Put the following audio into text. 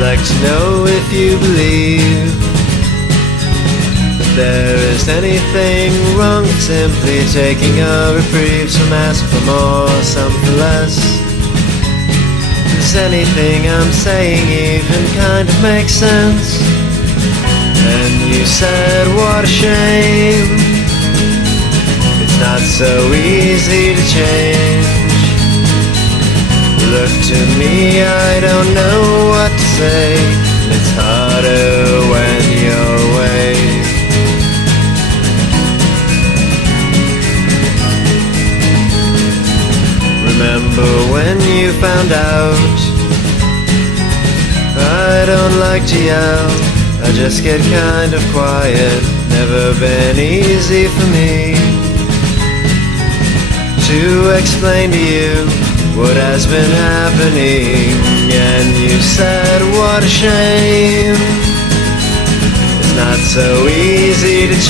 like to know if you believe that there is anything wrong with simply taking a reprieve. Some ask for more, some for less. Does anything I'm saying even kind of make sense? And you said, what a shame, it's not so easy to change. Look to me, I don't know what to say. It's harder when you're away. Remember when you found out I don't like to yell, I just get kind of quiet. Never been easy for me to explain to you what has been happening. And you said, what a shame, it's not so easy to change.